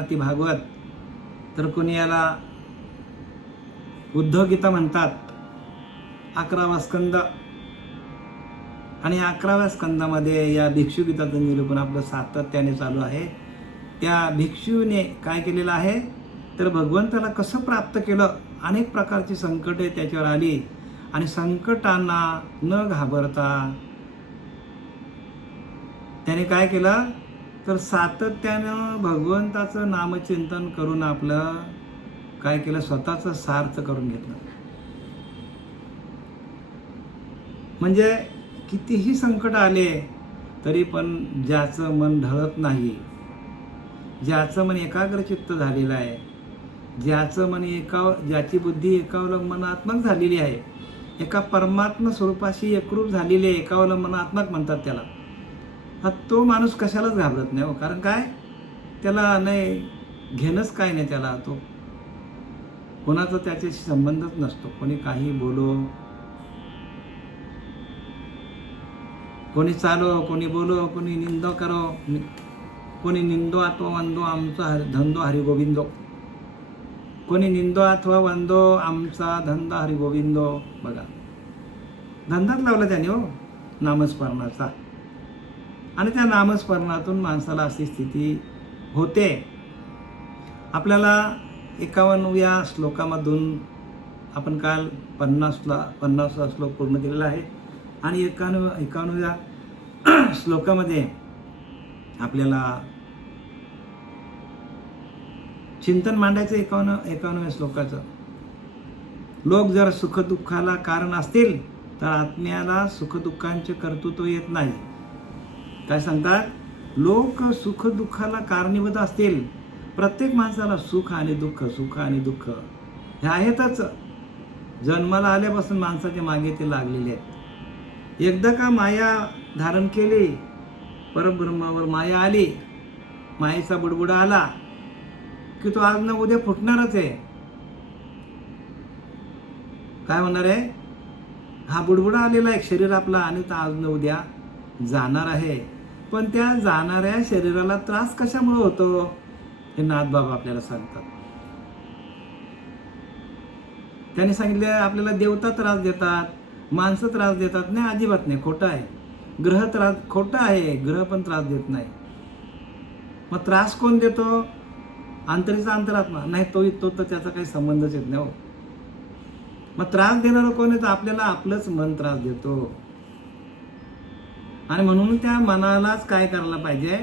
ती भागवत, तर कोणी याला उद्धव गीता म्हणतात. 11वा स्कंद आणि 11व्या स्कंदामध्ये या भिक्षू गीताचं निरूपण आपलं सातत्याने चालू आहे. त्या भिक्षूने काय केलेलं आहे, तर भगवंताला कसं प्राप्त केलं. अनेक प्रकारची संकटे त्याच्यावर आली आणि संकटांना न घाबरता त्याने काय केलं, तर सातत्यानं भगवंताचं नामचिंतन करून आपलं काय केलं, स्वतःचं सार्थ करून घेतलं. म्हणजे कितीही संकट आले तरी पण ज्याचं मन ढळत नाही, ज्याचं मन एकाग्रचित्त झालेलं आहे, ज्याचं मन ज्याची बुद्धी एकावलंबनात्मक झालेली आहे, एका परमात्मा स्वरूपाशी एकरूप झालेली आहे, एकावलंबनात्मक म्हणतात त्याला. हा तो माणूस कशालाच घाबरत नाही हो. कारण काय, त्याला नाही घेणंच काय नाही त्याला. तो कोणाचा त्याच्याशी संबंधच नसतो. कोणी काही बोलो, कोणी चालो, कोणी बोलो, कोणी निंदो करो, कोणी निंदो अथवा वंदो आमचा धंदो हरिगोविंदो, कोणी निंदो अथवा वंदो आमचा धंदा हरिगोविंदो. बघा, धंदाच लावला त्याने हो नामस्मरणाचा. आणि त्या नामस्मरणातून माणसाला अशी स्थिती होते. आपल्याला 51व्या श्लोकामधून आपण काल 50वा श्लोक पूर्ण केलेला आहे आणि 51व्या श्लोकामध्ये आपल्याला चिंतन मांडायचं 51व्या श्लोकाचं. लोक जर सुखदुःखाला कारण असतील तर आत्म्याला सुखदुःखांचे कर्तृत्व येत नाही. काय सांगतात, लोक सुखदुःखाला कारणीभूत असतील. प्रत्येक माणसाला सुख आणि दुःख, सुख आणि दुःख हे आहेतच. जन्माला आल्यापासून माणसाच्या मागे ते लागलेले आहेत. एकदा का माया धारण केली, परब्रह्मावर माया आली, मायेचा बुडबुडा आला की तो आज ना उद्या फुटणारच आहे. काय होणार आहे, हा बुडबुडा आलेला आहे शरीर आपला आणि तो आज ना उद्या जाणार आहे. पण त्या जाणाऱ्या शरीराला त्रास कशामुळे होतो हे नाथबाबा आपल्याला सांगतात. त्यांनी सांगितले आपल्याला देवता त्रास देतात, माणसं त्रास देतात. नाही, अजिबात नाही, खोटं आहे. ग्रह त्रास, खोटं आहे, ग्रह पण त्रास देत नाही. मग त्रास कोण देतो, अंतरीचा अंतरात्मा. नाही, तो तर त्याचा काही संबंधच येत नाही हो. मग त्रास देणारं कोण येतं, आपल्याला आपलंच मन त्रास देतो. आणि म्हणून त्या मनालाच काय करायला पाहिजे,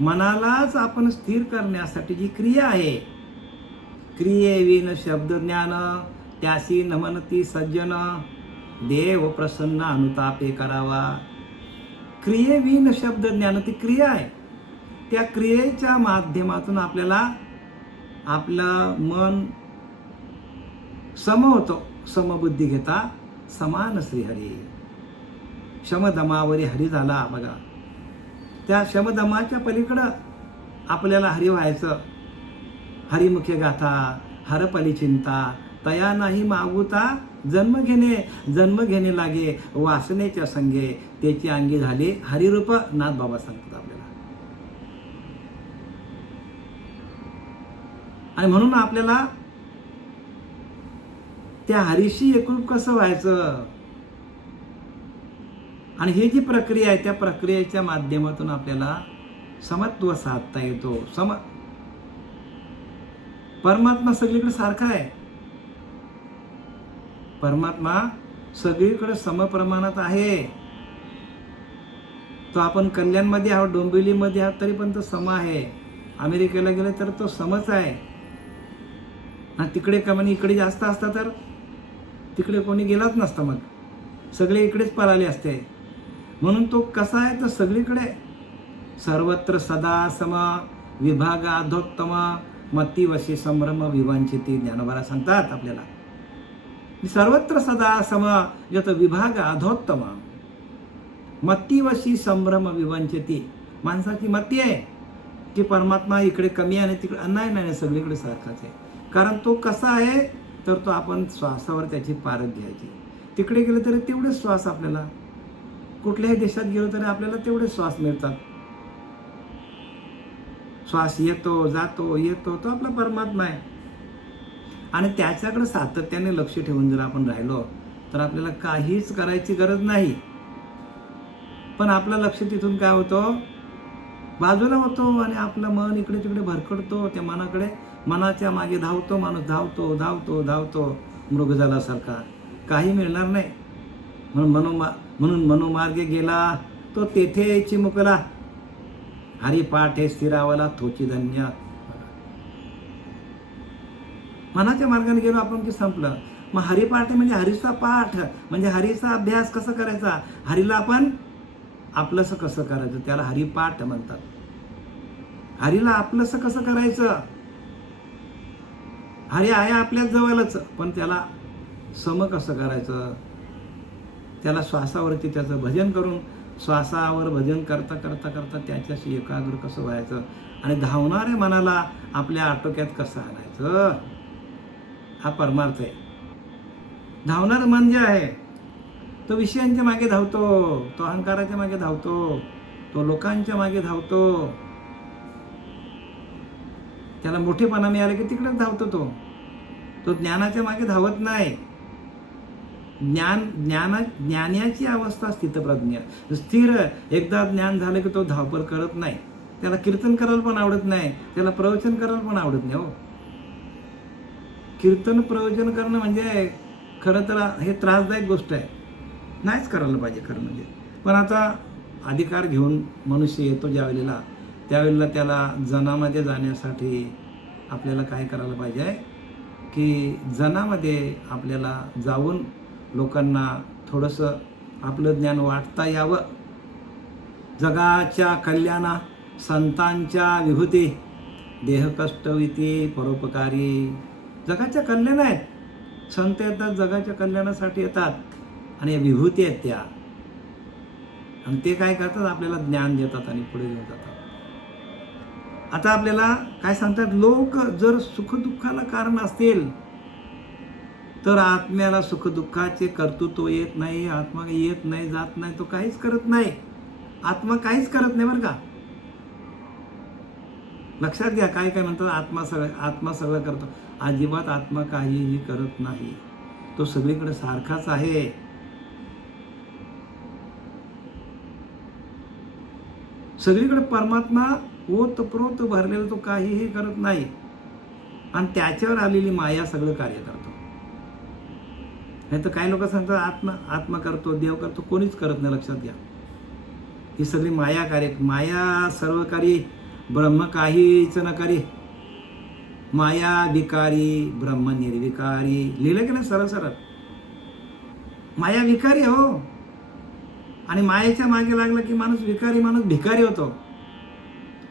मनालाच आपण स्थिर करण्यासाठी जी क्रिया आहे, क्रियेविन शब्द ज्ञान त्यासी नमनती सज्जन, देव प्रसन्न अनुतापे करावा. क्रियेविन शब्द ज्ञान, ती क्रिया आहे. त्या क्रियेच्या माध्यमातून आपल्याला आपलं मन सम होतो. समबुद्धी घेता समान श्रीहरी. शमदमावरी हरी झाला. बघा, त्या शमदमाच्या पलीकडं आपल्याला हरी व्हायचं. हरिमुखे गाथा हरपली चिंता, तया नाही मागुता जन्म घेणे लागे, वासनेच्या संगे त्याची अंगी झाली हरिरूप. नाथबाबा सांगतात आपल्याला. आणि म्हणून आपल्याला त्या हरीशी एकरूप कसं व्हायचं, आणि ही जी प्रक्रिया आहे त्या प्रक्रियेच्या माध्यमातून आपल्याला समत्व साधता येतो. परमात्मा सगळीकडे सारखा आहे. परमात्मा सगळीकडे समप्रमाणात आहे. तो आपण कल्याणमध्ये आहोत, डोंबिवलीमध्ये आहोत, तरी पण तो सम आहे. अमेरिकेला गेले तर तो समच आहे. आणि तिकडे कमी इकडे जास्त असता तर तिकडे कोणी गेलाच नसतं, मग सगळे इकडेच पळाले असते. म्हणून तो कसा आहे, तर सगळीकडे सर्वत्र सदा सम, विभाग अधोत्तम, मतीवशी संभ्रम विवांचिती. ज्ञानोबा सांगतात आपल्याला, सर्वत्र सदा सम यत विभाग अधोत्तम, मतीवशी संभ्रम विवांचिती. माणसाची मती आहे की परमात्मा इकडे कमी आहे आणि तिकडे नाही, सगळीकडे सारखाच आहे. कारण तो कसा आहे, तर तो आपण श्वासावर त्याची पारख घ्यायची. तिकडे गेले तरी तेवढेच श्वास आपल्याला, कुठल्याही देशात गेलो तरी आपल्याला तेवढे श्वास मिळतात. श्वास येतो जातो येतो, तो आपला परमात्मा आहे. आणि त्याच्याकडे सातत्याने लक्ष ठेवून जर आपण राहिलो तर आपल्याला काहीच करायची गरज नाही. पण आपलं लक्ष तिथून काय होतं, बाजूला होतो आणि आपलं मन इकडे तिकडे भरकडतो. त्या मनाच्या मागे धावतो माणूस, धावतो धावतो धावतो मृगजलासारखा. काही मिळणार नाही. म्हणून मनोमार्गे गेला तो तेथे चिमुकला, हरिपाठ हे स्थिरावला तोची धन्य. मनाच्या मार्गाने गेलो आपण की संपलं. मग हरिपाठ म्हणजे हरीचा पाठ, म्हणजे हरीचा अभ्यास कसा करायचा, हरीला आपण आपलंसं कसं करायचं, त्याला हरिपाठ म्हणतात. हरीला आपलंसं कसं करायचं, हरी आहे आपल्याच जवळच, पण त्याला सम कसं करायचं, त्याला श्वासावरती त्याचं भजन करून, श्वासावर भजन करता करता करता त्याच्याशी एकाग्र कसं व्हायचं आणि धावणाऱ्या मनाला आपल्या आटोक्यात कसं आणायचं, हा परमार्थ आहे. धावणारं मन जे आहे तो विषयांच्या मागे धावतो, तो अहंकाराच्या मागे धावतो, तो लोकांच्या मागे धावतो. त्याला मोठेपणा मिळाला की तिकडेच धावतो. तो ज्ञानाच्या मागे धावत नाही. ज्ञानाची अवस्था स्थितप्रज्ञ, स्थिर. एकदा ज्ञान झालं की तो धावपळ करत नाही. त्याला कीर्तन करायला पण आवडत नाही, त्याला प्रवचन करायला पण आवडत नाही. हो, कीर्तन प्रवचन करणं म्हणजे खरं तर हे त्रासदायक गोष्ट आहे, नाहीच करायला पाहिजे खरं म्हणजे. पण आता अधिकार घेऊन मनुष्य येतो ज्यावेळेला, त्यावेळेला त्याला जनामध्ये जाण्यासाठी आपल्याला काय करायला पाहिजे की जनामध्ये आपल्याला जाऊन लोकांना थोडंसं आपलं ज्ञान वाटता यावं. जगाच्या कल्याणा संतांच्या विभूती, देहकष्टविती परोपकारी. जगाच्या कल्याण आहेत, संत येतात जगाच्या कल्याणासाठी येतात आणि या विभूती आहेत त्या, आणि ते काय करतात, आपल्याला ज्ञान देतात आणि पुढे घेऊन जातात. आता आपल्याला काय सांगतात, लोक जर सुखदुःखाला कारण असतील तर आत्म्याला सुखदुःखाचे कर्तृत्व येत नाही. आत्मा येत नाही, जात नाही, तो काहीच करत नाही. आत्मा काहीच करत नाही बरं का, लक्षात घ्या. काय काय म्हणतात, आत्मा सगळं करतो. अजिबात आत्मा काहीही करत नाही, तो सगळीकडे सारखाच आहे. सगळीकडे परमात्मा ओतप्रोत भरलेला, तो काहीही करत नाही आणि त्याच्यावर आलेली माया सगळं कार्य करतो. नाही तर काही लोक सांगतात आत्मा करतो, देव करतो, कोणीच करत नाही. लक्षात घ्या, ही सगळी माया कार्य. माया सर्वकारी, ब्रह्म काहीच न करी. माया विकारी, ब्रह्म निर्विकारी. लिहिलं की नाही सरळ सरळ, माया विकारी हो. आणि मायेच्या मागे लागलं की माणूस विकारी, माणूस भिकारी होतो.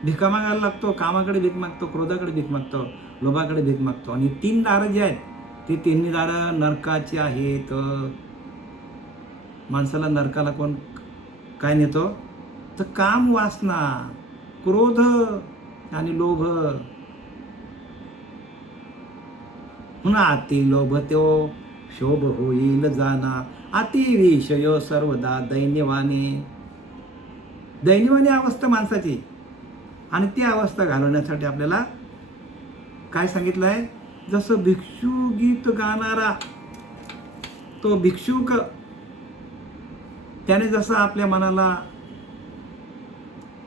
भिका मागायला लागतो, कामाकडे भीक मागतो, क्रोधाकडे भीक मागतो, लोभाकडे भीक मागतो. आणि 3 दारं जे आहेत ते 3 दारं नरकाची आहेत. माणसाला नरकाला कोण काय नेतो, तर काम, वासना, क्रोध आणि लोभ. पुन्हा अति लोभ तो शोभ होईल जाना, अति विषय सर्वदा दैन्यवानी. दैन्यवानी अवस्था माणसाची, आणि ती अवस्था घालवण्यासाठी आपल्याला काय सांगितलं आहे, जसं भिक्षू गीत गाणारा तो भिक्षुक, त्याने जसं आपल्या मनाला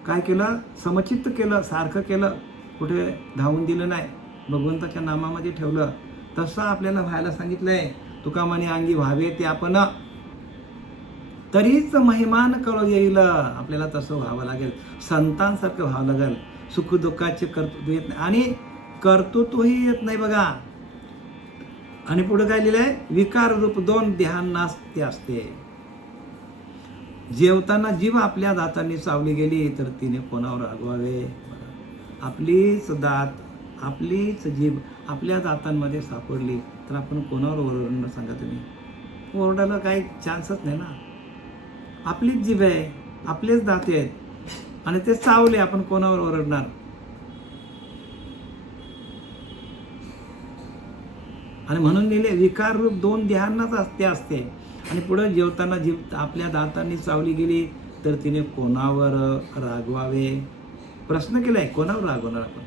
काय केलं, समचित्त केलं, सारखं केलं, कुठे धावून दिलं नाही, भगवंताच्या नामामध्ये ठेवलं, तसं आपल्याला व्हायला सांगितलंय. तुका म्हणे अंगी व्हावे ते आपण, तरीच महिमान कळो येईल. आपल्याला तसं व्हावं लागेल, संतांसारखं व्हावं लागेल. सुखदुःखाचे कर्तृत्व येत नाही आणि कर्तृत्वही येत नाही बघा. आणि पुढे काय लिहिलंय, विकार रूप 2 देहांनास्ते असते. जेवताना जीव आपल्या दातांनी चावली गेली तर तिने कोणावर रागवावे. आपलीच दात, आपलीच जीभ आपल्या दातांमध्ये सापडली तर आपण कोणावर ओरडणं सांगा तुम्ही. ओरडायला काही चान्सच नाही ना. आपलीच जीभ आहे, आपलेच दात आहेत आणि ते चावले, आपण कोणावर ओरडणार. आणि म्हणून लिहिले विकार रूप 2 देहांनाच असते. आणि पुढे जेवताना जीभ आपल्या दातांनी चावली गेली तर तिने कोणावर रागवावे. प्रश्न केलाय, कोणावर रागवणार आपण?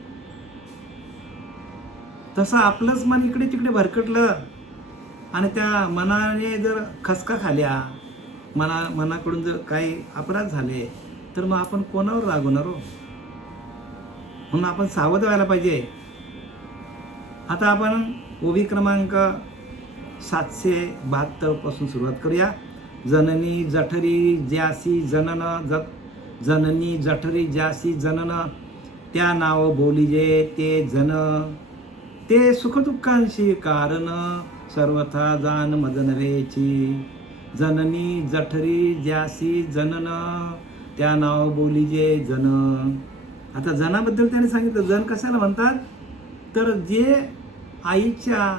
तसं आपलंच मन इकडे तिकडे भरकटलं आणि त्या मनाने जर खसका खाल्या, मनाकडून जर काही अपराध झाले, तर मग आपण कोणावर रागवणार हो? म्हणून आपण सावध व्हायला पाहिजे. आता आपण ओवी क्रमांक 772 पासून सुरुवात करूया. जननी जठरी ज्यासी जनन, जननी जठरी ज्यासी जनन, त्या नाव बोलिजे ते जन, ते सुखदुःखांशी कारण, सर्वथा जाण मज नव्हेची. जननी जठरी ज्यासी जनन, त्या नाव बोलिजे जन. आता जनाबद्दल त्याने सांगितलं. जन कशाला म्हणतात? तर जे आईच्या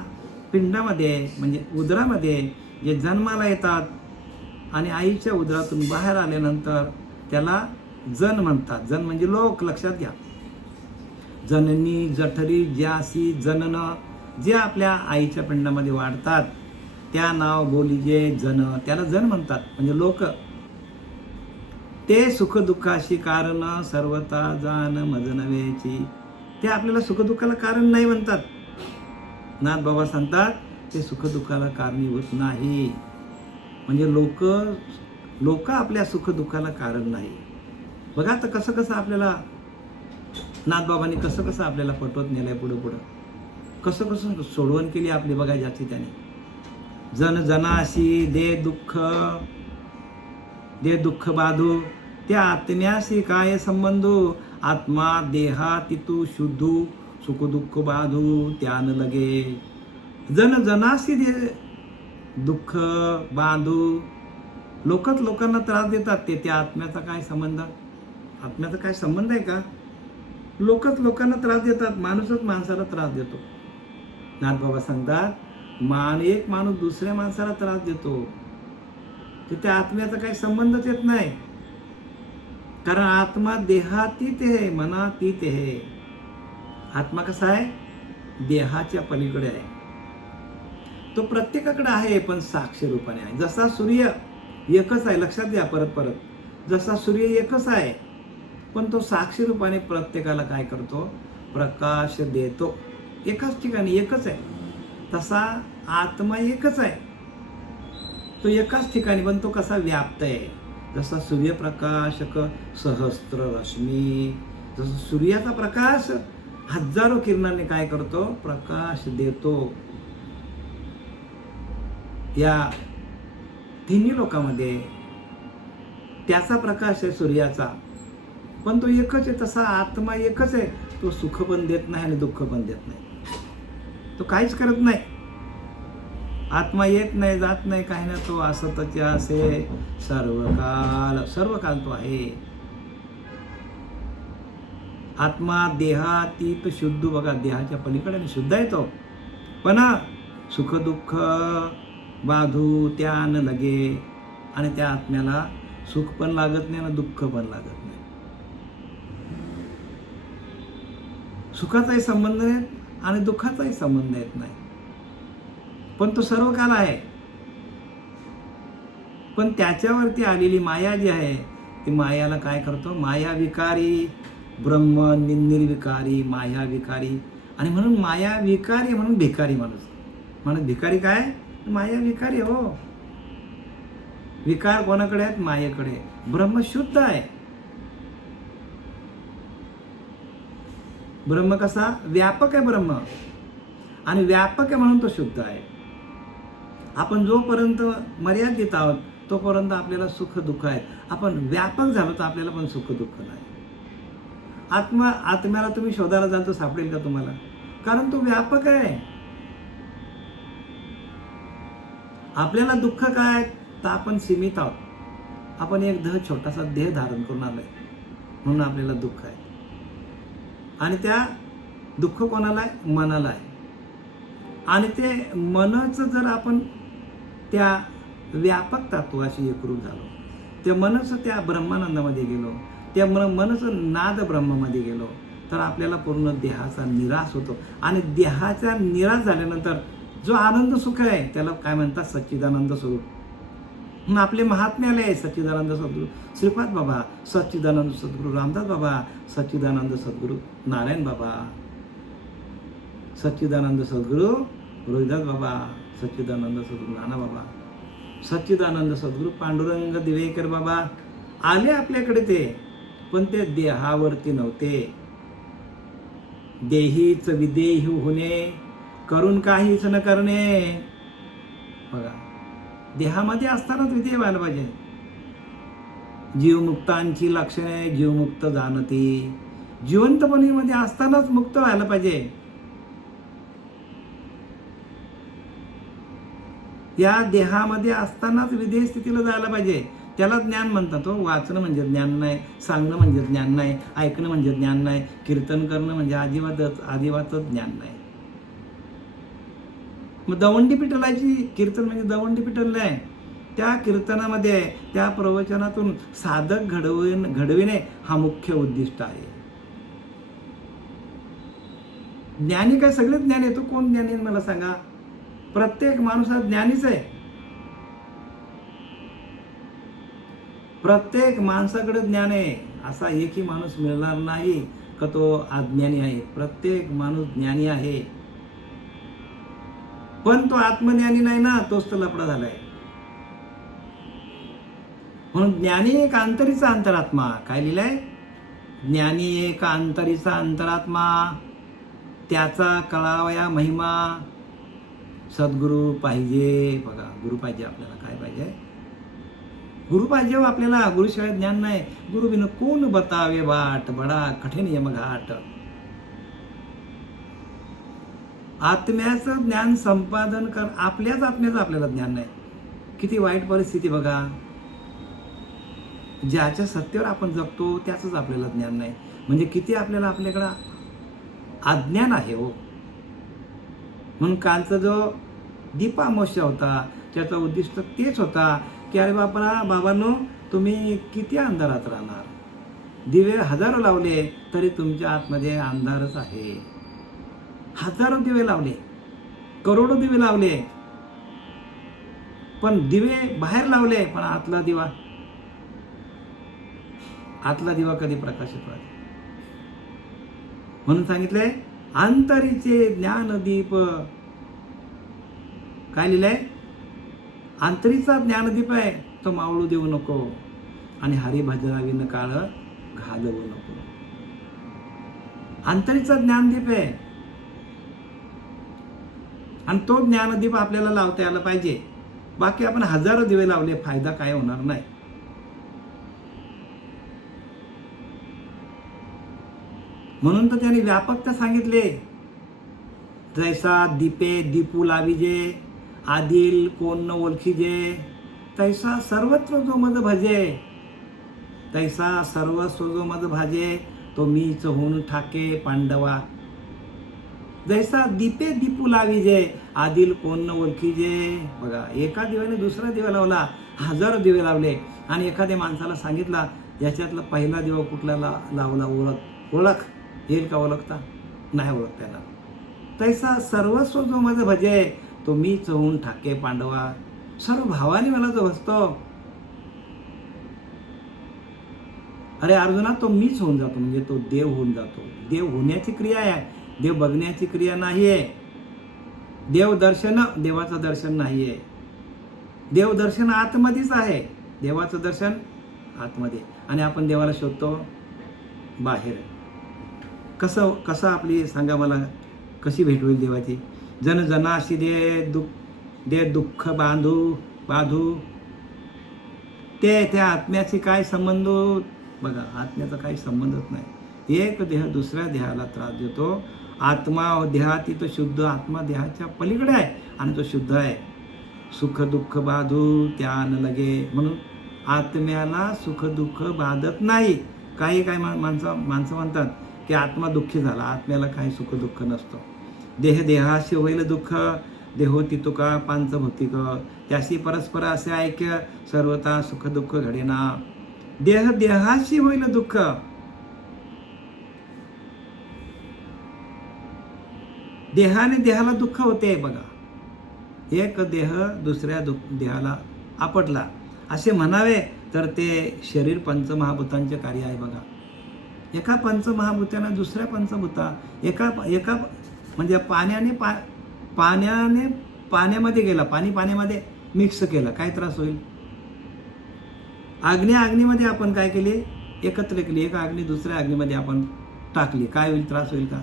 पिंडामध्ये म्हणजे उदरामध्ये जे जन्माला येतात आणि आईच्या उदरातून बाहेर आल्यानंतर त्याला जन म्हणतात. जन म्हणजे लोक, लक्षात घ्या. जननी जठरी ज्यासी जनन, जे आपल्या आईच्या पिंडामध्ये वाढतात त्या नाव बोलिजे जन, त्याला जन म्हणतात म्हणजे लोक. ते सुखदुःखाशी कारण, सर्वता जाण मज नव्हेची. ते आपल्याला सुखदुःखाला कारण नाही म्हणतात. नाथ बाबा सांगतात ते सुखदुःखाला कारणीभूत नाही. म्हणजे लोक आपल्या सुखदुःखाला कारण नाही. बघा आता कसं आपल्याला नाथबाबांनी कसं आपल्याला पटवत नेलंय पुढं कसं सोडवण केली आपली. बघा ज्याची त्याने. जन जनाशी दे दुःख बाधू, त्या आत्म्याशी काय संबंधू, आत्मा देहा तितू शुद्धू, सुख दुःख बाधू त्यान लगे. जन जनाशी दे दुःख बांधू, लोकच लोकांना त्रास देतात, ते त्या आत्म्याचा काय संबंध? आत्म्याचा काय संबंध आहे का? लोकच लोकांना त्रास देतात, माणूसच माणसाला त्रास देतो. नाथबाबा सांगतात एक माणूस दुसऱ्या माणसाला त्रास देतो, तर त्या आत्म्याचा काही संबंधच येत नाही. कारण आत्मा देहातीत आहे, मनातीत आहे. आत्मा कसा आहे? देहाच्या पलीकडे आहे. तो प्रत्येकाकडे आहे पण साक्ष रूपाने आहे. जसा सूर्य एकच आहे, लक्षात घ्या परत जसा सूर्य एकच आहे पण तो साक्षी रूपाने प्रत्येकाला काय करतो? प्रकाश देतो. एकाच ठिकाणी एकच आहे. तसा आत्मा एकच आहे, तो एकाच ठिकाणी पण तो कसा व्याप्त आहे. जसा सूर्यप्रकाशक सहस्त्र रश्मी, जसं सूर्याचा प्रकाश हजारो किरणांनी काय करतो? प्रकाश देतो. या तिन्ही लोकांमध्ये त्याचा प्रकाश आहे सूर्याचा, पण तो एकच आहे. तसा आत्मा एकच आहे, तो सुख पण देत नाही आणि दुःख पण देत नाही. तो काहीच करत नाही. आत्मा येत नाही, जात नाही, काही ना. तो असतच असे सर्व काल तो आहे. आत्मा देहातीत शुद्ध. बघा देहाच्या पलीकडे शुद्ध आहे तो. पण सुख दुःख बाधू त्यान लगे, आणि त्या आत्म्याला सुख पण लागत नाही आणि दुःख पण लागत नाही. सुखाचाही संबंध नाही आणि दुःखाचाही संबंध येत नाही, पण तो सर्व काल आहे. पण त्याच्यावरती आलेली माया जी आहे ती मायाला काय करतो? माया विकारी, ब्रह्म निर्विकारी, माया विकारी. आणि म्हणून माया विकारी म्हणून भिकारी माणूस भिकारी काय? माया विकारी हो. विकार कोणाकडे आहेत? मायेकडे. ब्रह्म शुद्ध आहे. ब्रह्म कसा? व्यापक आहे ब्रह्म, आणि व्यापक आहे म्हणून तो शुद्ध आहे. आपण जोपर्यंत मर्यादित आहोत तोपर्यंत आपल्याला सुख दुःख आहे. आपण व्यापक झालो तर आपल्याला पण सुख दुःख नाही. आत्म्याला तुम्ही शोधायला जाल तर सापडेल का तुम्हाला? कारण तो व्यापक आहे. आपल्याला दुःख काय? तर आपण सीमित आहोत. आपण एक छोटासा देह धारण करून आलोय म्हणून आपल्याला दुःख आहे. आणि त्या दुःख कोणाला आहे? मनाला आहे. आणि ते मनचं जर आपण त्या व्यापक तत्वाशी एकरूप झालो, त्या मनचं त्या ब्रह्मानंदामध्ये गेलो, त्या मनचं नाद ब्रह्मामध्ये गेलो, तर आपल्याला पूर्ण देहाचा निराश होतो. आणि देहाचा निराश झाल्यानंतर जो आनंद सुख आहे त्याला काय म्हणतात? सच्चिदानंद स्वरूप. मग आपले महात्म्याले आहे सच्चिदानंद सद्गुरू श्रीपाद बाबा, सच्चिदानंद सद्गुरू रामदास बाबा, सच्चिदानंद सद्गुरू नारायण बाबा, सच्चिदानंद सद्गुरू रोहिदास बाबा, सच्चिदानंद सद्गुरू नाना बाबा, सच्चिदानंद सद्गुरू पांडुरंग दिवेकर बाबा आले आपल्याकडे ते, पण ते देहावरती नव्हते. देहीच विदेही होणे, करून काहीच न करणे. बघा, देहामध्ये असतानाच विदेह व्हायला पाहिजे. जीवमुक्तांची लक्षणे जीवमुक्त जाणती, जिवंतपणीमध्ये असतानाच मुक्त व्हायला पाहिजे. या देहामध्ये असतानाच विदेह स्थितीला जायला पाहिजे. त्याला ज्ञान म्हणतात. वाचणं म्हणजे ज्ञान नाही, सांगणं म्हणजे ज्ञान नाही, ऐकणं म्हणजे ज्ञान नाही, कीर्तन करणं म्हणजे आदिवातच ज्ञान नाही. मग दवंडी पिटलाची कीर्तन म्हणजे दवंडी पिटल आहे. त्या कीर्तनामध्ये त्या प्रवचनातून साधक घडविणे हा मुख्य उद्दिष्ट आहे. ज्ञानी काय सगळे ज्ञान येतो. कोण ज्ञानी मला सांगा. प्रत्येक माणूस हा ज्ञानीच आहे. प्रत्येक माणसाकडे ज्ञान आहे. असा एकही माणूस मिळणार नाही का तो अज्ञानी आहे. प्रत्येक माणूस ज्ञानी आहे, पण तो आत्मज्ञानी नाही ना, तोच तर लफडा झालाय. म्हणून ज्ञानी एक अंतरीचा अंतरात्मा. काय लिहिलंय? ज्ञानी एक अंतरीचा अंतरात्मा, त्याचा कळावया महिमा. सद्गुरू पाहिजे. बघा, गुरु पाहिजे आपल्याला. काय पाहिजे? गुरु पाहिजे. आपल्याला गुरुशिवाय ज्ञान नाही. गुरु बिन कोण बतावे बाट, बडा कठीण यमघाट. आत्म्याचं ज्ञान संपादन कर. आपल्याच आत्म्याचं आपल्याला ज्ञान नाही. किती वाईट परिस्थिती बघा. ज्याच्या सत्तेवर आपण जगतो त्याचंच आपल्याला ज्ञान नाही. म्हणजे किती आपल्याकडं अज्ञान आहे हो. म्हणून कालचा जो दीपामावस्या होता त्याचा उद्दिष्ट तेच होता की अरे बाबांनो, तुम्ही किती अंधारात राहणार. दिवे हजारो लावले तरी तुमच्या आतमध्ये अंधारच आहे. हजारो दिवे लावले, करोडो दिवे लावले, पण दिवे बाहेर लावले, पण आतला दिवा कधी प्रकाशित व्हायचा. म्हणून सांगितलंय अंतरीचे ज्ञानदीप. काय लिहिलंय? अंतरीचा ज्ञानदीप आहे तो मावळू देऊ नको, आणि हरिभजनाविन काळ घालवू नको. अंतरीचा ज्ञानदीप आहे, आणि तो ज्ञानदीप आपल्याला लावता यायला पाहिजे. बाकी आपण हजारो दिवे लावले, फायदा काय होणार नाही. म्हणून तर त्यांनी व्यापकता सांगितले. जैसा दीपे दीपू लाविजे, आदिल कोण न ओळखीजे, तैसा सर्वत्र जो मज भजे, तैसा सर्वस्व जो मज भाजे, तो मीच होऊन ठाके पांडवा. जैसा दीपे दीपू लाविजे, आदिल कोण न ओळखीजे. बघा, एका दिव्याने दुसरा दिवा लावला, हजारो दिवे लावले, आणि एखाद्या माणसाला सांगितला याच्यातला पहिला दिवा कुठला लावला, ओळख येईल का? ओळखता नाही ओळखता येणार. तैसा सर्वस्व जो मज भजे, तो मीच होऊन ठाके पांडवा. सर्व भावाने मला जो भजतो, अरे अर्जुना, तो मीच होऊन जातो, म्हणजे तो देव होऊन जातो. देव होण्याची क्रिया आहे, देव बघण्याची क्रिया नाही आहे. देवाचं दर्शन नाही आहे. देवदर्शन आतमध्येच आहे. देवाचं दर्शन आतमध्ये, आणि आपण देवाला शोधतो बाहेर. कसं आपली सांगा मला, कशी भेट होईल देवाची? जन जनाशी दे दुःख बांधू. त्या आत्म्याची काय संबंध? बघा, आत्म्याचा काही संबंधच नाही. एक देह दुसऱ्या देहाला त्रास देतो. आत्मा देहाती तो शुद्ध, आत्मा देहाच्या पलीकडे आहे, आणि तो शुद्ध आहे. सुख दुःख बाधू त्यान लगे. म्हणून आत्म्याला सुख दुःख बाधत नाही. काही माणसं म्हणतात की आत्मा दुःखी झाला. आत्म्याला काही सुख दुःख नसतो. देहाशी होईल दुःख, देहोती तुका पांचभौतिक, त्याशी परस्पर असे ऐक्य, सर्वता सुख दुःख घडेना. देहाशी होईल दुःख. देहाने देहाला दुःख होते. बघा, एक देह दुसऱ्या देहाला आपटला, असे म्हणावे तर ते शरीर पंचमहाभूतांचे कार्य आहे बघा. एका पंचमहाभूताने दुसऱ्या पंचभूता एका एका म्हणजे पाण्यामध्ये गेला, पाण्यामध्ये मिक्स केलं, काय त्रास होईल? अग्नीमध्ये आपण काय केले? एकत्र केली. एका अग्नी दुसऱ्या अग्नीमध्ये आपण टाकली, काय होईल? त्रास होईल का?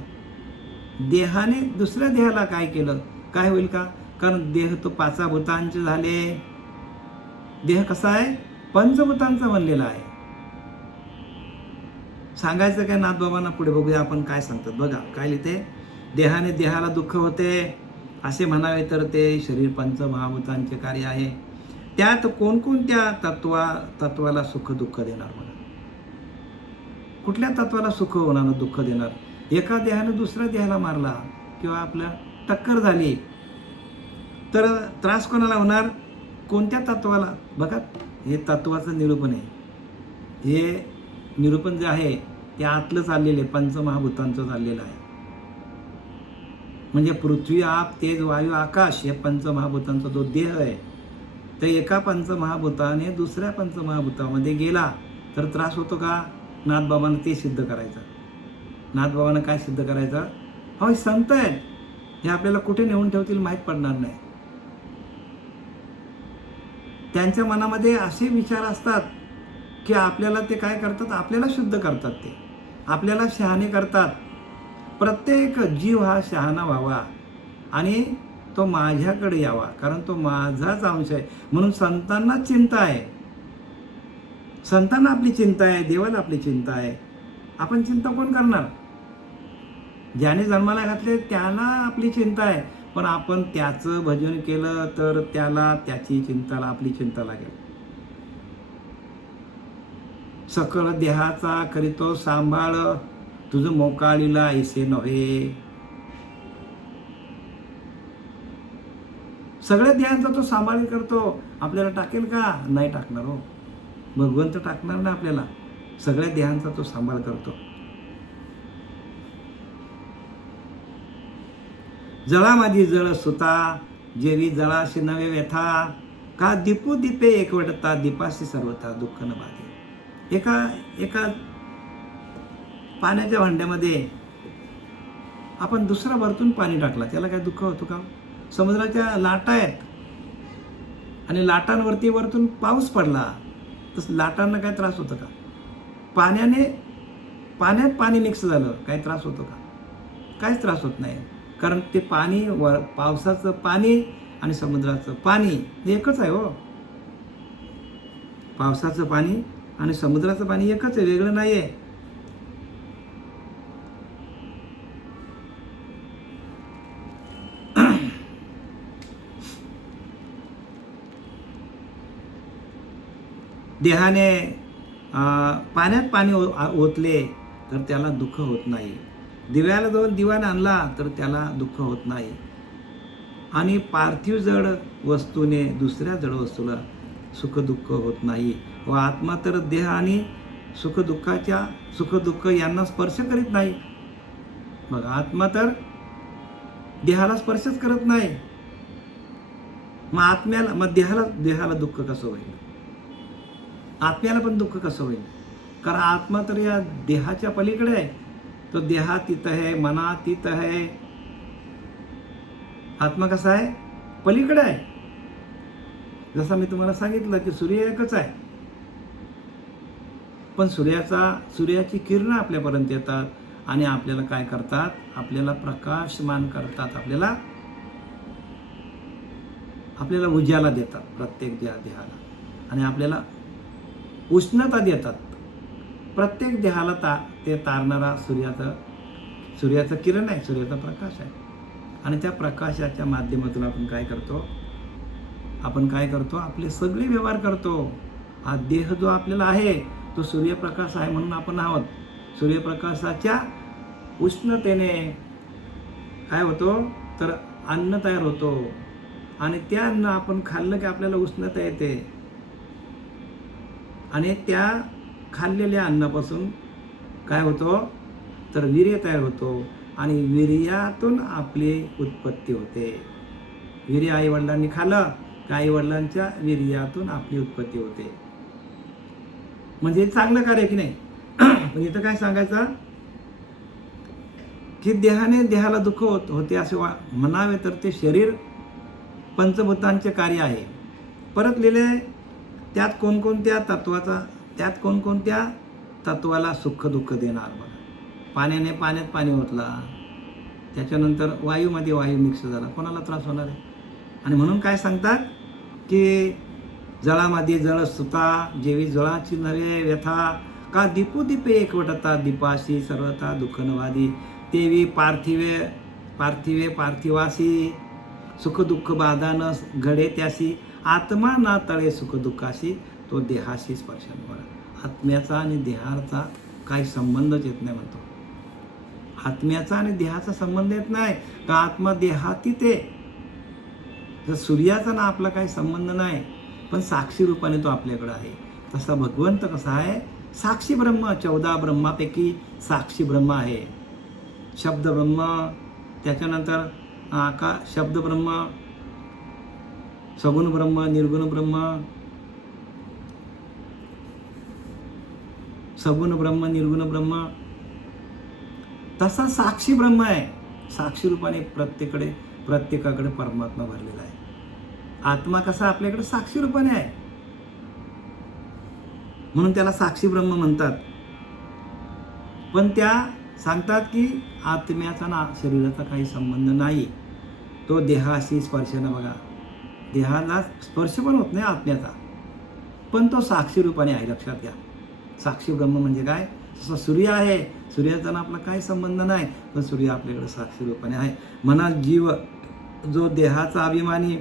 देहाने दुसऱ्या देहाला काय केलं, काय होईल का? कारण देह तो पाचाभूतांचे झाले. देह कसा आहे? पंचभूतांचा बनलेला आहे. सांगायचं काय नाथबाबांना? पुढे बघूया आपण काय सांगतात बघा. काय लिहिते? देहाने देहाला दुःख होते असे म्हणावे तर ते शरीर पंचमहाभूतांचे कार्य आहे. त्यात कोणकोणत्या तत्वाला सुख दुःख देणार? बघा, कुठल्या तत्वाला सुख होणार, दुःख देणार? एका देहाने दुसऱ्या देहाला मारला किंवा आपल्या टक्कर झाली तर त्रास कोणाला होणार? कोणत्या तत्वाला? बघा, हे तत्वाचं निरूपण आहे. हे निरूपण जे आहे ते आतलं चाललेलं आहे, पंचमहाभूतांचं चाललेलं आहे. म्हणजे पृथ्वी, आप, तेज, वायू, आकाश हे पंचमहाभूतांचा जो देह आहे, तर एका पंचमहाभूताने दुसऱ्या पंचमहाभूतामध्ये गेला तर त्रास होतो का? नाथबाबांना ते सिद्ध करायचं. नाथबाबांना काय सिद्ध करायचं? हे संत आहेत, हे आपल्याला कुठे नेऊन ठेवतील माहीत पडणार नाही. त्यांच्या मनामध्ये असे विचार असतात की आपल्याला ते काय करतात? आपल्याला शुद्ध करतात, ते आपल्याला शहाणे करतात. प्रत्येक जीव हा शहाणा व्हावा आणि तो माझ्याकडे यावा, कारण तो माझाच अंश आहे. म्हणून संतांना चिंता आहे, संतांना आपली चिंता आहे, देवाला आपली चिंता आहे. आपण चिंता कोण करणार? ज्याने जन्माला घातले त्याला आपली चिंता आहे, पण आपण त्याचं भजन केलं तर त्याला त्याची चिंताला आपली चिंता लागेल. सकळ देहाचा करीतो सांभाळ, तुझं मोकाळीला ऐसे नव्हे. सगळ्या देहांचा तो सांभाळ करतो. आपल्याला टाकेल का? नाही टाकणार हो, भगवंत टाकणार ना आपल्याला. सगळ्या देहांचा तो सांभाळ करतो. जळा माझी जळ सुता, जेवी जळाशी नवे व्यथा, का दीपू दीपे एकवटता, दीपाशी सर्वथा दुःख न बाधे. एका पाण्याच्या भांड्यामध्ये आपण दुसरा वरतून पाणी टाकला, त्याला काय दुःख होतो का? समुद्राच्या लाटा आहेत आणि लाटांवरती वरतून पाऊस पडला तर लाटांना काय त्रास होतो का? पाण्यात पाणी मिक्स झालं, काय त्रास होतो का? काहीच त्रास होत नाही, कारण ते पाणी, पावसाचं पाणी आणि समुद्राचं पाणी एकच आहे हो. पावसाचं पाणी आणि समुद्राचं पाणी एकच आहे, वेगळं नाही आहे. देहाने पाण्यात पाणी ओतले तर त्याला दुःख होत नाही. दिव्याला जाऊन दिवाण आणला तर त्याला दुःख होत नाही. आणि पार्थिव जड वस्तूने दुसऱ्या जड वस्तूला सुख दुःख होत नाही. व आत्मा तर देह आणि सुख दुःख यांना स्पर्श करीत नाही. बघा, आत्मा तर देहाला स्पर्शच करत नाही. मग देहाला दुःख कसं होईल? आत्म्याला पण दुःख कसं होईल? कारण आत्मा तर या देहाच्या पलीकडे आहे. तो देहातीत आहे, मनातीत आहे. आत्मा कसा आहे? पलीकडे आहे. जसं मी तुम्हाला सांगितलं की सूर्य एकच आहे, पण सूर्याची किरणं आपल्यापर्यंत येतात आणि आपल्याला काय करतात? आपल्याला प्रकाशमान करतात, आपल्याला उजाला देतात प्रत्येक देहाला, आणि आपल्याला उष्णता देतात. प्रत्येक देहाला ते तारणारा सूर्याचं किरण आहे, सूर्याचा प्रकाश आहे. आणि त्या प्रकाशाच्या माध्यमातून आपण काय करतो? आपले सगळे व्यवहार करतो. हा देह जो आपल्याला आहे तो सूर्यप्रकाश आहे म्हणून आपण आहोत. सूर्यप्रकाशाच्या उष्णतेने काय होतो? तर अन्न तयार होतो, आणि ते अन्न आपण खाल्लं की आपल्याला उष्णता येते, आणि त्या खाल्लेल्या अन्नापासून काय होतो? तर वीर्य तयार होतो, आणि वीर्यातून आपली उत्पत्ती होते. वीर्य आई वडिलांनी खाल्लं आई वडिलांच्या वीर्यातून आपली उत्पत्ती होते. म्हणजे चांगलं कार्य की नाही. पण इथं काय सांगायचं की देहाला दुःख होते असे म्हणावे तर ते शरीर पंचभूतांचे कार्य आहे. परत लिहिले त्यात कोणकोणत्या तत्वाला सुख दुःख देणार. बघा, पाण्यात पाणी ओतला, त्याच्यानंतर वायूमध्ये वायू मिक्स झाला, कोणाला त्रास होणार आहे. आणि म्हणून काय सांगतात की जळामध्ये जळ सुता जेवी जळाची नव्हे व्यथा का दीपे एकवटता दीपाशी सर्वता दुःख नवादी तेवी पार्थिवासी सुख दुःख बाधा न घडे त्याशी आत्मा ना तळे सुख दुःखाशी तो देहाशी स्पर्शन. बघा, आत्म्याचा आणि देहाचा काही संबंधच येत नाही म्हणतो. आत्म्याचा आणि देहाचा संबंध येत नाही का आत्मा देहातीत आहे. जर सूर्याचा ना आपला काही संबंध नाही, पण साक्षी रूपाने तो आपल्याकडे आहे. तसा भगवंत कसा आहे, साक्षी ब्रह्म. 14 ब्रह्मापैकी साक्षी ब्रह्म आहे. शब्द ब्रह्म, त्याच्यानंतर शब्द ब्रह्म, सगुण ब्रह्म, निर्गुण ब्रह्म, सगुण ब्रह्म, निर्गुण ब्रह्म. तसा साक्षी ब्रह्म आहे. साक्षी रूपाने प्रत्येकाकडे परमात्मा भरलेला आहे. आत्मा कसा आपल्याकडे साक्षी रूपाने आहे, म्हणून त्याला साक्षी ब्रह्म म्हणतात. पण त्या सांगतात की आत्म्याचा ना शरीराचा काही संबंध नाही. तो देहाशी स्पर्शानं. बघा, देहाला स्पर्श पण होत नाही आत्म्याचा, पण तो साक्षी रूपाने आहे. लक्षात घ्या, साक्षी ब्रह्म म्हणजे काय. जसं सूर्य आहे, सूर्याचा ना आपला काही संबंध नाही, पण सूर्य आपल्याकडे साक्षी रूपाने आहे. म्हणाल जीव जो देहाचा अभिमानी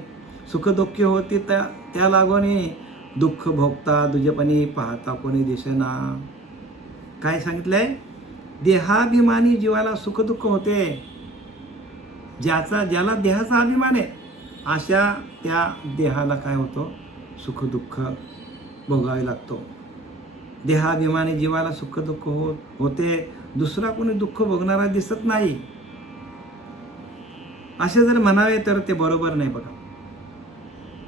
सुख दुःख होते त्या लागोने दुःख भोगता दुजेपणी पाहता कोणी दिसेना. काय सांगितलंय, देहाभिमानी जीवाला सुख दुःख होते. ज्याला देहाचा अभिमान आहे अशा त्या देहाला काय होतो, सुख दुःख भोगावे लागतो. देहाभिमानी जीवाला सुख दुःख होते, दुसरा कोणी दुःख भोगणारा दिसत नाही. असे जर म्हणावे तर ते बरोबर नाही. बघा,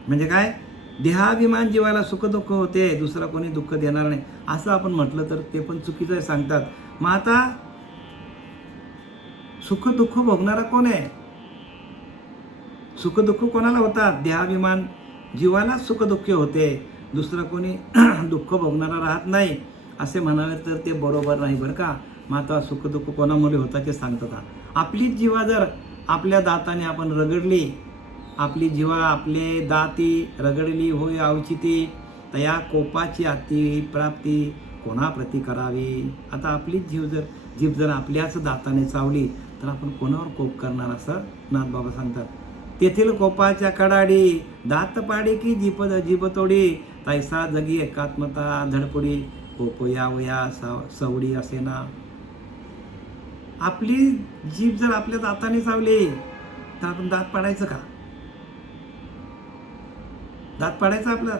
म्हणजे काय, देहाभिमान जीवाला सुख दुःख होते, दुसरा कोणी दुःख देणार नाही असं आपण म्हटलं तर ते पण चुकीचं आहे सांगतात. मग आता सुख दुःख भोगणारा कोण आहे. सुख दुःख कोणाला होतात, देहाभिमान जीवाला सुख दुःख होते, दुसरं कोणी दुःख भोगणारा राहत नाही असे म्हणावे तर ते बरोबर नाही बरं का. मग आता सुख दुःख कोणामुळे होतात ते सांगतात. आपलीच जीवा जर आपल्या दाताने आपण रगडली, आपली जीवा आपले दाती रगडली होय आवचिती तया कोपाची अतिप्राप्ती कोणाप्रती करावी. आता आपलीच जीभ जर आपल्याच दाताने चावली तर आपण कोणावर कोप करणार असं नाथबाबा सांगतात. तेथील कोपाच्या कडाडी दात पाडी की जीभ तोडी तैसा जगी एकात्मता धडपडी कोप यावया सवडी असे ना. आपली जीभ जर आपल्या दाताने चावली तर आपण दात पाडायचं का. दात पाडायचं आपलं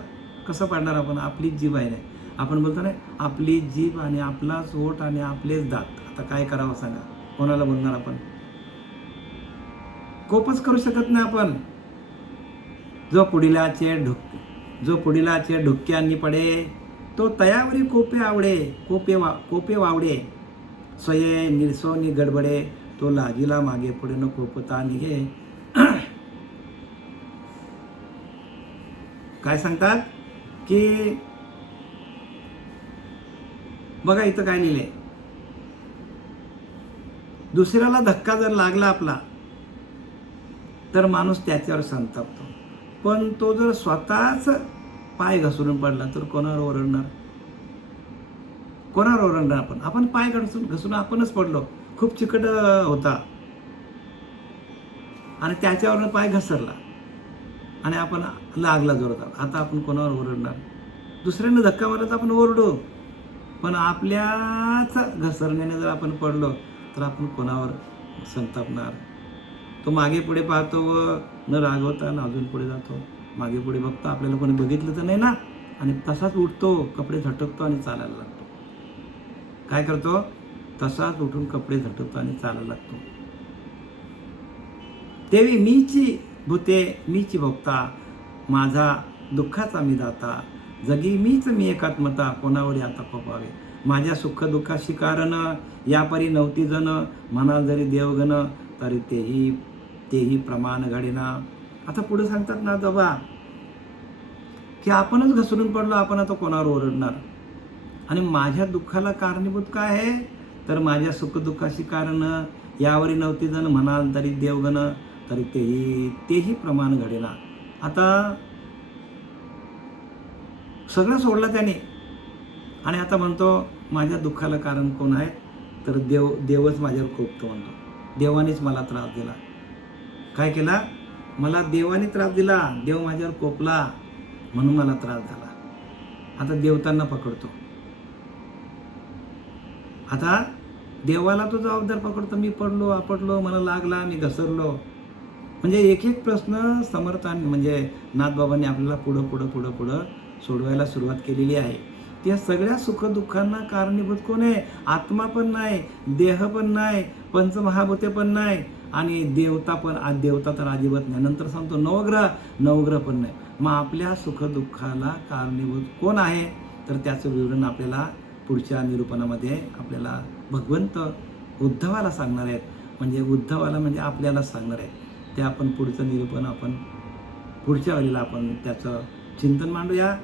कसं पाडणार आपण. आपलीच जीभ आहे. नाही आपण बोलतो नाही आपली जीभ आणि आपलाच ओठ आणि आपलेच दात. आता काय करावं सांगा, कोणाला बोलणार आपण. कोपच करू शकत नाही आपण. जो पुढीलाचे ढुक्क्यांनी पडे तो तयावरी कोपे वावडे स्वये निरसोनी गडबडे तो लाजीला मागे पुढे न कोपता निघे. काय सांगतात की बघा इथं काय लिहिलंय, दुसऱ्याला धक्का जर लागला आपला तर माणूस त्याच्यावर संतापतो, पण तो जर स्वतःच पाय घसरून पडला तर कोणावर ओरडणार. आपण पाय घसरून आपणच पडलो, खूप चिकट होता आणि त्याच्यावरनं पाय घसरला आणि आपण लागला जोरात. आता आपण कोणावर ओरडणार. दुसऱ्यानं धक्का मारला तर आपण ओरडू, पण आपल्याच घसरण्याने जर आपण पडलो तर आपण कोणावर संतापणार. तो मागे पुढे पाहतो व न रागवता अजून पुढे जातो. मागे पुढे बघतो, आपल्याला कोणी बघितलं तर नाही ना, आणि तसाच उठतो, कपडे झटकतो आणि चालायला लागतो. काय करतो, तसाच उठून कपडे झटकतो आणि चालायला लागतो. तेवी मीची भूते मीची भोगता माझा दुःखाचा मी दाता, जगी मीच मी एकात्मता, कोणावरी आता कोपावे. माझ्या सुख दुःखाशी कारण, यापरी नव्हती जण, म्हणा जरी देवगण, तरी तेही प्रमाण घडेना. आता पुढे सांगतात ना बाबा की आपणच घसरून पडलो, आपण आता कोणावर ओरडणार. आणि माझ्या दुःखाला कारणीभूत काय आहे, तर माझ्या सुखदुःखाशी कारण, यावरी नव्हती जण, म्हणाल तरी देवगण, तरी तेही प्रमाण घडेना. आता सगळं सोडलं त्याने आणि आता म्हणतो माझ्या दुःखाला कारण कोण आहे, तर देवच माझ्यावर कोपतो म्हणतो. देवानेच मला त्रास दिला. काय केला, मला देवाने त्रास दिला, देव माझ्यावर कोपला म्हणून मला त्रास झाला. आता देवतांना पकडतो. आता देवाला तो जबाबदार पकडतो. मी पडलो, आपडलो, मला लागला, मी घसरलो. म्हणजे एक एक प्रश्न समर्थांनी म्हणजे नाथबाबांनी आपल्याला पुढं सोडवायला सुरुवात केलेली आहे. त्या सगळ्या सुखदुःखांना कारणीभूत कोण आहे, आत्मा पण नाही, देह पण नाही, पंचमहाभूते पण नाही आणि देवता तर अजिबात नाही. नंतर सांगतो नवग्रह पण नाही. मग आपल्या सुखदुःखाला कारणीभूत कोण आहे, तर त्याचं विवरण आपल्याला पुढच्या निरूपणामध्ये आपल्याला भगवंत उद्धवाला सांगणार आहेत. म्हणजे उद्धवाला म्हणजे आपल्याला सांगणार आहेत. ते आपण पुढचं निरूपण आपण पुढच्या वेळेला आपण त्याचं चिंतन मांडूया.